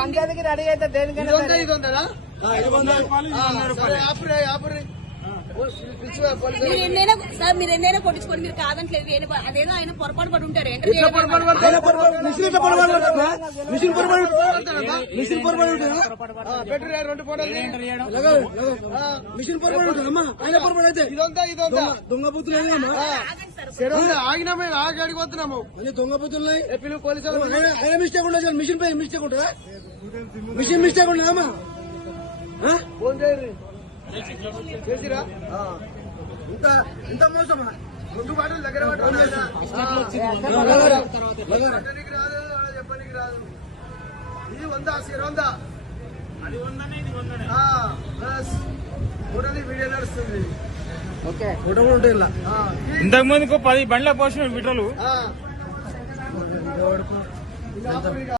పంచాయతీకి రెడీ అయితే దేనికైనా మీరు ఎన్నైనా కొట్టించుకోండి, మీరు కాదంటలేదు. అదేదో ఆయన పొరపాటు పడి ఉంటారు. మిషన్ పొరపాటు ఉంటుందమ్మా, ఆయన పొరపాటు అయితే దొంగ బుద్ధులు ఆగినామే ఆగి పోతున్నాము. దొంగ బుద్ధులు ఆయన మిస్టేక్ ఉండదు. మిషన్ పై మిస్టేక్ ఉంటుందా? మిషన్ మిస్టేక్ ఉండదమ్మా. ఫోన్ చేసిరా ఇంత మోసమా? రెండు బాటలు దగ్గర చెప్పడానికి రాదు. ఇది 100 అది 100 వీడియో నడుస్తుంది. ఫోటో కూడా ఉంటాయి. ఇంతకు ముందుకు 10 బండ్ల పోసిన విటలు